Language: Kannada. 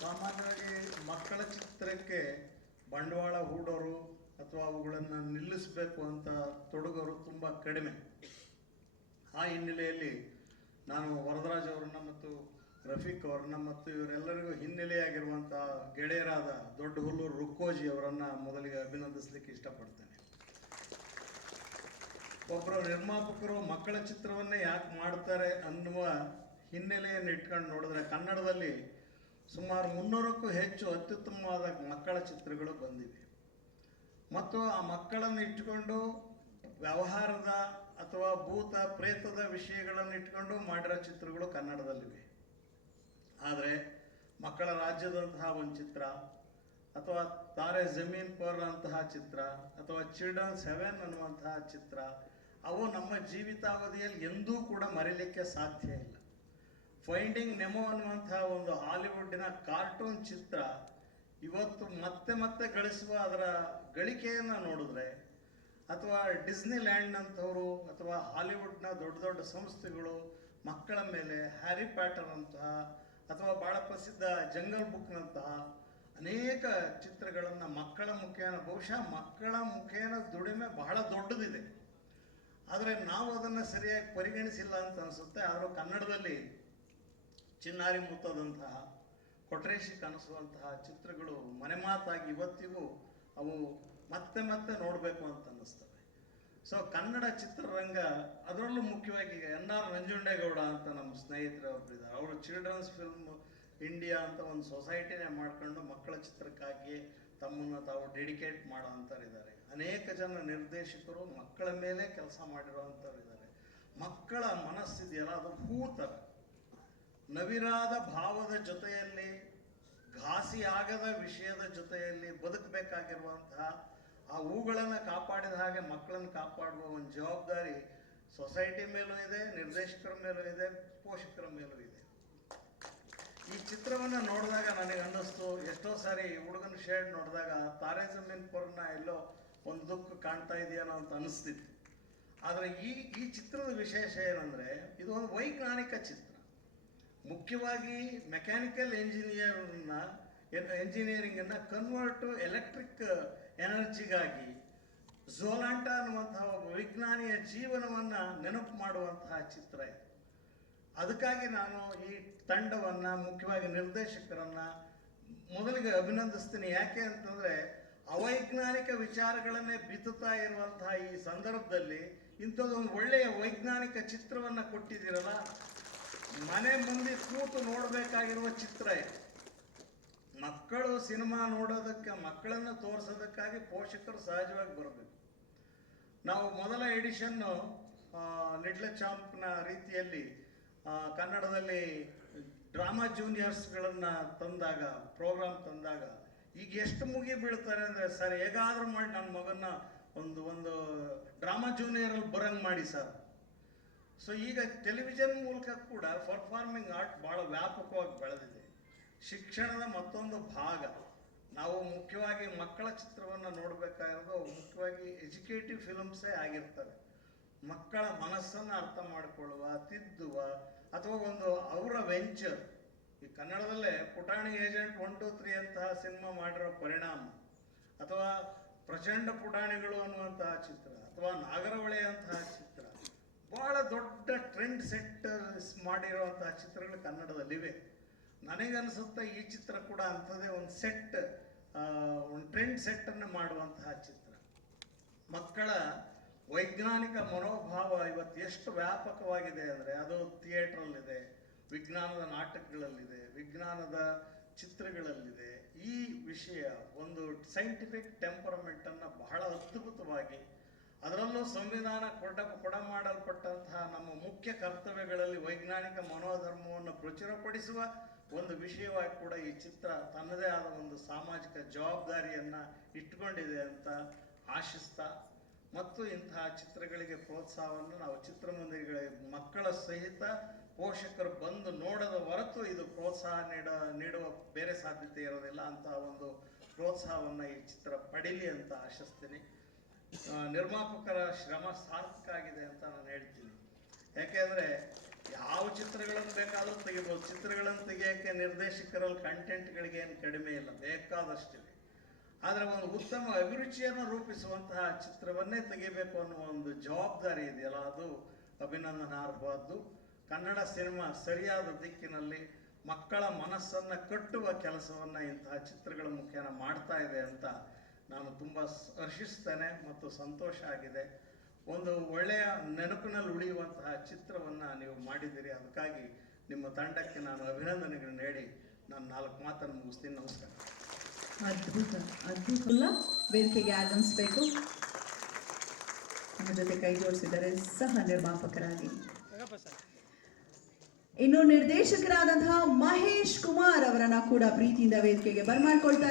ಸಾಮಾನ್ಯವಾಗಿ ಮಕ್ಕಳ ಚಿತ್ರಕ್ಕೆ ಬಂಡವಾಳ ಹೂಡೋರು ಅಥವಾ ಅವುಗಳನ್ನು ನಿಲ್ಲಿಸಬೇಕು ಅಂತ ತೊಡಗೋರು ತುಂಬ ಕಡಿಮೆ. ಆ ಹಿನ್ನೆಲೆಯಲ್ಲಿ ನಾನು ವರದರಾಜ್ ಅವ್ರನ್ನ ಮತ್ತು ರಫೀಕ್ ಅವ್ರನ್ನ ಮತ್ತು ಇವರೆಲ್ಲರಿಗೂ ಹಿನ್ನೆಲೆಯಾಗಿರುವಂಥ ಗೆಳೆಯರಾದ ದೊಡ್ಡ ಹುಲ್ಲೂರು ರುಕ್ಕೋಜಿ ಅವರನ್ನು ಮೊದಲಿಗೆ ಅಭಿನಂದಿಸಲಿಕ್ಕೆ ಇಷ್ಟಪಡ್ತೇನೆ. ಒಬ್ಬರು ನಿರ್ಮಾಪಕರು ಮಕ್ಕಳ ಚಿತ್ರವನ್ನೇ ಯಾಕೆ ಮಾಡ್ತಾರೆ ಅನ್ನುವ ಹಿನ್ನೆಲೆಯನ್ನು ಇಟ್ಕೊಂಡು ನೋಡಿದ್ರೆ ಕನ್ನಡದಲ್ಲಿ ಸುಮಾರು ಮುನ್ನೂರಕ್ಕೂ ಹೆಚ್ಚು ಅತ್ಯುತ್ತಮವಾದ ಮಕ್ಕಳ ಚಿತ್ರಗಳು ಬಂದಿವೆ. ಮತ್ತು ಆ ಮಕ್ಕಳನ್ನು ಇಟ್ಟುಕೊಂಡು ವ್ಯವಹಾರದ ಅಥವಾ ಭೂತ ಪ್ರೇತದ ವಿಷಯಗಳನ್ನು ಇಟ್ಕೊಂಡು ಮಾಡಿರೋ ಚಿತ್ರಗಳು ಕನ್ನಡದಲ್ಲಿವೆ. ಆದರೆ ಮಕ್ಕಳ ರಾಜ್ಯದಂತಹ ಒಂದು ಚಿತ್ರ ಅಥವಾ ತಾರೆ ಜಮೀನ್ ಪರ್ ಅಂತಹ ಚಿತ್ರ ಅಥವಾ ಚಿಲ್ಡ್ರನ್ಸ್ ಹೆವೆನ್ ಅನ್ನುವಂತಹ ಚಿತ್ರ ಅವು ನಮ್ಮ ಜೀವಿತಾವಧಿಯಲ್ಲಿ ಎಂದೂ ಕೂಡ ಮರೀಲಿಕ್ಕೆ ಸಾಧ್ಯ ಇಲ್ಲ. ಫೈಂಡಿಂಗ್ ನೆಮೋ ಅನ್ನುವಂತಹ ಒಂದು ಹಾಲಿವುಡ್ಡಿನ ಕಾರ್ಟೂನ್ ಚಿತ್ರ ಇವತ್ತು ಮತ್ತೆ ಮತ್ತೆ ಗಳಿಸುವ ಅದರ ಗಳಿಕೆಯನ್ನು ನೋಡಿದ್ರೆ ಅಥವಾ ಡಿಸ್ನಿ ಅಥವಾ ಹಾಲಿವುಡ್ನ ದೊಡ್ಡ ದೊಡ್ಡ ಸಂಸ್ಥೆಗಳು ಮಕ್ಕಳ ಮೇಲೆ ಹ್ಯಾರಿ ಪ್ಯಾಟರ್ ಅಂತಹ ಅಥವಾ ಬಹಳ ಪ್ರಸಿದ್ಧ ಜಂಗಲ್ ಬುಕ್ನಂತಹ ಅನೇಕ ಚಿತ್ರಗಳನ್ನು ಮಕ್ಕಳ ಮುಖೇನ, ಬಹುಶಃ ಮಕ್ಕಳ ಮುಖೇನ ದುಡಿಮೆ ಬಹಳ ದೊಡ್ಡದಿದೆ. ಆದರೆ ನಾವು ಅದನ್ನು ಸರಿಯಾಗಿ ಪರಿಗಣಿಸಿಲ್ಲ ಅಂತ ಅನಿಸುತ್ತೆ, ಆದರೂ ಕನ್ನಡದಲ್ಲಿ ಚಿನ್ನಾರಿ ಮುತ್ತದಂತಹ ಕೊಟ್ರೇಶಿ ಕಾಣಿಸುವಂತಹ ಚಿತ್ರಗಳು ಮನೆ ಮಾತಾಗಿ ಇವತ್ತಿಗೂ ಅವು ಮತ್ತೆ ಮತ್ತೆ ನೋಡಬೇಕು ಅಂತ ಅನ್ನಿಸ್ತವೆ. ಸೊ ಕನ್ನಡ ಚಿತ್ರರಂಗ ಅದರಲ್ಲೂ ಮುಖ್ಯವಾಗಿ ಈಗ ಎನ್ ಆರ್ ನಂಜುಂಡೇಗೌಡ ಅಂತ ನಮ್ಮ ಸ್ನೇಹಿತರು ಒಬ್ಬರಿದ್ದಾರೆ ಅವರು ಚಿಲ್ಡ್ರನ್ಸ್ ಫಿಲ್ಮ್ ಇಂಡಿಯಾ ಅಂತ ಒಂದು ಸೊಸೈಟಿನೇ ಮಾಡ್ಕೊಂಡು ಮಕ್ಕಳ ಚಿತ್ರಕ್ಕಾಗಿ ತಮ್ಮನ್ನು ತಾವು ಡೆಡಿಕೇಟ್ ಮಾಡೋ ಅಂಥವ್ರಿದ್ದಾರೆ ಅನೇಕ ಜನ ನಿರ್ದೇಶಕರು ಮಕ್ಕಳ ಮೇಲೆ ಕೆಲಸ ಮಾಡಿರುವಂಥವ್ರು ಇದ್ದಾರೆ. ಮಕ್ಕಳ ಮನಸ್ಸಿದೆಯಲ್ಲ ಅದು ಹೂ ಥರ ನವಿರಾದ ಭಾವದ ಜೊತೆಯಲ್ಲಿ ಘಾಸಿಯಾಗದ ವಿಷಯದ ಜೊತೆಯಲ್ಲಿ ಬದುಕಬೇಕಾಗಿರುವಂತಹ ಆ ಹೂಗಳನ್ನು ಕಾಪಾಡಿದ ಹಾಗೆ ಮಕ್ಕಳನ್ನು ಕಾಪಾಡುವ ಒಂದು ಜವಾಬ್ದಾರಿ ಸೊಸೈಟಿ ಮೇಲೂ ಇದೆ, ನಿರ್ದೇಶಕರ ಮೇಲೂ ಇದೆ, ಪೋಷಕರ ಮೇಲೂ ಇದೆ. ಈ ಚಿತ್ರವನ್ನು ನೋಡಿದಾಗ ನನಗೆ ಅನ್ನಿಸ್ತು, ಎಷ್ಟೋ ಸಾರಿ ಹುಡುಗನ ಶೇಡ್ ನೋಡಿದಾಗ ತಾರೆ ಜಮೀನ್ ಪುರ್ನ ಎಲ್ಲೋ ಒಂದು ದುಃಖ ಕಾಣ್ತಾ ಇದೆಯೇನೋ ಅಂತ ಅನಿಸ್ತಿತ್ತು ಆದರೆ ಈ ಈ ಚಿತ್ರದ ವಿಶೇಷ ಏನಂದರೆ, ಇದು ಒಂದು ವೈಜ್ಞಾನಿಕ ಚಿತ್ರ. ಮುಖ್ಯವಾಗಿ ಮೆಕ್ಯಾನಿಕಲ್ ಎಂಜಿನಿಯರ್ನ ಕನ್ವರ್ಟ್ ಟು ಎಲೆಕ್ಟ್ರಿಕ್ ಎನರ್ಜಿಗಾಗಿ ಝೋಲಾಂಟ ಅನ್ನುವಂತಹ ಒಬ್ಬ ವಿಜ್ಞಾನಿಯ ಜೀವನವನ್ನು ನೆನಪು ಮಾಡುವಂತಹ ಚಿತ್ರ ಇದು. ಅದಕ್ಕಾಗಿ ನಾನು ಈ ತಂಡವನ್ನು, ಮುಖ್ಯವಾಗಿ ನಿರ್ದೇಶಕರನ್ನ ಮೊದಲಿಗೆ ಅಭಿನಂದಿಸ್ತೀನಿ. ಯಾಕೆ ಅಂತಂದರೆ ಅವೈಜ್ಞಾನಿಕ ವಿಚಾರಗಳನ್ನೇ ಬಿತ್ತುತ್ತಾ ಇರುವಂತಹ ಈ ಸಂದರ್ಭದಲ್ಲಿ ಇಂಥದ್ದೊಂದು ಒಳ್ಳೆಯ ವೈಜ್ಞಾನಿಕ ಚಿತ್ರವನ್ನು ಕೊಟ್ಟಿದ್ದೀರಲ್ಲ ಮನೆ ಮುಂದೆ ಕೂತು ನೋಡಬೇಕಾಗಿರುವ ಚಿತ್ರ ಮಕ್ಕಳು ಸಿನಿಮಾ ನೋಡೋದಕ್ಕೆ, ಮಕ್ಕಳನ್ನು ತೋರಿಸೋದಕ್ಕಾಗಿ ಪೋಷಕರು ಸಹಜವಾಗಿ ಬರಬೇಕು. ನಾವು ಮೊದಲ ಎಡಿಷನ್ನು ಲಿಟ್ಲ ಚಾಂಪ್ನ ರೀತಿಯಲ್ಲಿ ಕನ್ನಡದಲ್ಲಿ ಡ್ರಾಮಾ ಜೂನಿಯರ್ಸ್ಗಳನ್ನು ತಂದಾಗ, ಪ್ರೋಗ್ರಾಮ್ ತಂದಾಗ, ಈಗ ಎಷ್ಟು ಮುಗಿ ಬೀಳ್ತಾರೆ ಅಂದರೆ, ಸರ್, ಹೇಗಾದರೂ ಮಾಡಿ ನನ್ನ ಮಗನ ಒಂದು ಒಂದು ಡ್ರಾಮಾ ಜೂನಿಯರಲ್ಲಿ ಬರಂಗ್ ಮಾಡಿ, ಸರ್. ಸೊ ಈಗ ಟೆಲಿವಿಷನ್ ಮೂಲಕ ಕೂಡ ಪರ್ಫಾರ್ಮಿಂಗ್ ಆರ್ಟ್ ಭಾಳ ವ್ಯಾಪಕವಾಗಿ ಬೆಳೆದಿದೆ. ಶಿಕ್ಷಣದ ಮತ್ತೊಂದು ಭಾಗ. ನಾವು ಮುಖ್ಯವಾಗಿ ಮಕ್ಕಳ ಚಿತ್ರವನ್ನು ನೋಡಬೇಕಾಗಿರೋದು, ಮುಖ್ಯವಾಗಿ ಎಜುಕೇಟಿವ್ ಫಿಲಮ್ಸೇ ಆಗಿರ್ತವೆ. ಮಕ್ಕಳ ಮನಸ್ಸನ್ನು ಅರ್ಥ ಮಾಡಿಕೊಳ್ಳುವ, ತಿದ್ದುವ ಅಥವಾ ಒಂದು ಅವರ ವೆಂಚರ್ ಈ ಕನ್ನಡದಲ್ಲೇ ಪುಟಾಣಿ ಏಜೆಂಟ್ ಒನ್ ಟು ತ್ರೀ ಅಂತಹ ಸಿನಿಮಾ ಮಾಡಿರೋ ಪರಿಣಾಮ. ಅಥವಾ ಪ್ರಚಂಡ ಪುಟಾಣಿಗಳು ಅನ್ನುವಂತಹ ಚಿತ್ರ, ಅಥವಾ ನಾಗರಹೊಳೆ ಅಂತಹ ಚಿತ್ರ. ಬಹಳ ದೊಡ್ಡ ಟ್ರೆಂಡ್ ಸೆಟ್ಟರ್ಸ್ ಮಾಡಿರುವಂತಹ ಚಿತ್ರಗಳು ಕನ್ನಡದಲ್ಲಿವೆ. ನನಗನ್ಸುತ್ತೆ ಈ ಚಿತ್ರ ಕೂಡ ಅಂಥದ್ದೇ ಒಂದು ಸೆಟ್ ಒಂದು ಟ್ರೆಂಡ್ ಸೆಟ್ಟನ್ನು ಮಾಡುವಂತಹ ಚಿತ್ರ. ಮಕ್ಕಳ ವೈಜ್ಞಾನಿಕ ಮನೋಭಾವ ಇವತ್ತು ಎಷ್ಟು ವ್ಯಾಪಕವಾಗಿದೆ ಅಂದರೆ ಅದು ಥಿಯೇಟ್ರಲ್ಲಿದೆ ವಿಜ್ಞಾನದ ನಾಟಕಗಳಲ್ಲಿದೆ, ವಿಜ್ಞಾನದ ಚಿತ್ರಗಳಲ್ಲಿದೆ. ಈ ವಿಷಯ ಒಂದು ಸೈಂಟಿಫಿಕ್ ಟೆಂಪರಮೆಂಟನ್ನು ಬಹಳ ಅದರಲ್ಲೂ ಸಂವಿಧಾನ ಕೊಡ ಕೊಡ ಮಾಡಲ್ಪಟ್ಟಂತಹ ನಮ್ಮ ಮುಖ್ಯ ಕರ್ತವ್ಯಗಳಲ್ಲಿ ವೈಜ್ಞಾನಿಕ ಮನೋಧರ್ಮವನ್ನು ಪ್ರಚುರಪಡಿಸುವ ಒಂದು ವಿಷಯವಾಗಿ ಕೂಡ ಈ ಚಿತ್ರ ತನ್ನದೇ ಆದ ಒಂದು ಸಾಮಾಜಿಕ ಜವಾಬ್ದಾರಿಯನ್ನು ಇಟ್ಕೊಂಡಿದೆ ಅಂತ ಆಶಿಸ್ತಾ, ಮತ್ತು ಇಂತಹ ಚಿತ್ರಗಳಿಗೆ ಪ್ರೋತ್ಸಾಹವನ್ನು ನಾವು ಚಿತ್ರಮಂದಿರಗಳ ಮಕ್ಕಳ ಸಹಿತ ಪೋಷಕರು ಬಂದು ನೋಡದ ಹೊರತು ಇದು ಪ್ರೋತ್ಸಾಹ ನೀಡ, ನೀಡುವ ಬೇರೆ ಸಾಧ್ಯತೆ ಇರೋದಿಲ್ಲ. ಅಂತಹ ಒಂದು ಪ್ರೋತ್ಸಾಹವನ್ನು ಈ ಚಿತ್ರ ಪಡೀಲಿ ಅಂತ ಆಶಿಸ್ತೀನಿ. ನಿರ್ಮಾಪಕರ ಶ್ರಮ ಸಾರ್ಥಕ ಆಗಿದೆ ಅಂತ ನಾನು ಹೇಳ್ತೀನಿ. ಯಾಕೆಂದ್ರೆ ಯಾವ ಚಿತ್ರಗಳನ್ನು ಬೇಕಾದರೂ ತೆಗಿಬೋದು. ಚಿತ್ರಗಳನ್ನು ತೆಗಿಯೋಕ್ಕೆ ನಿರ್ದೇಶಕರಲ್ಲಿ ಕಂಟೆಂಟ್ಗಳಿಗೆ ಏನು ಕಡಿಮೆ ಇಲ್ಲ ಬೇಕಾದಷ್ಟಿವೆ ಆದರೆ ಒಂದು ಉತ್ತಮ ಅಭಿರುಚಿಯನ್ನು ರೂಪಿಸುವಂತಹ ಚಿತ್ರವನ್ನೇ ತೆಗಿಬೇಕು ಅನ್ನುವ ಒಂದು ಜವಾಬ್ದಾರಿ ಇದೆಯಲ್ಲ, ಅದು ಅಭಿನಂದನಾರ್ಹವಾದ್ದು. ಕನ್ನಡ ಸಿನಿಮಾ ಸರಿಯಾದ ದಿಕ್ಕಿನಲ್ಲಿ ಮಕ್ಕಳ ಮನಸ್ಸನ್ನು ಕಟ್ಟುವ ಕೆಲಸವನ್ನು ಇಂತಹ ಚಿತ್ರಗಳ ಮುಖೇನ ಮಾಡ್ತಾ ಇದೆ ಅಂತ ನಾನು ತುಂಬ ಹರ್ಷಿಸ್ತೇನೆ ಮತ್ತು ಸಂತೋಷ ಆಗಿದೆ. ಒಂದು ಒಳ್ಳೆಯ ನೆನಪಿನಲ್ಲಿ ಉಳಿಯುವಂತಹ ಚಿತ್ರವನ್ನು ನೀವು ಮಾಡಿದ್ದೀರಿ. ಅದಕ್ಕಾಗಿ ನಿಮ್ಮ ತಂಡಕ್ಕೆ ನಾನು ಅಭಿನಂದನೆಗಳನ್ನು ಹೇಳಿ ನಾನು ನಾಲ್ಕು ಮಾತನ್ನು ಮುಗಿಸ್ತೀನಿ. ನಮಸ್ಕಾರ. ಅದ್ಭುತ ಅದ್ಭುತ. ವೇದಿಕೆಗೆ ಆಗಮಿಸಬೇಕು. ನಮ್ಮ ಜೊತೆ ಕೈ ಜೋಡಿಸಿದ್ದಾರೆ ಸಹ ನಿರ್ಮಾಪಕರಾಗಿ. ಇನ್ನು ನಿರ್ದೇಶಕರಾದಂತಹ ಮಹೇಶ್ ಕುಮಾರ್ ಅವರನ್ನ ಕೂಡ ಪ್ರೀತಿಯಿಂದ ವೇದಿಕೆಗೆ ಬರ್ಮಾಡ್ಕೊಳ್ತಾ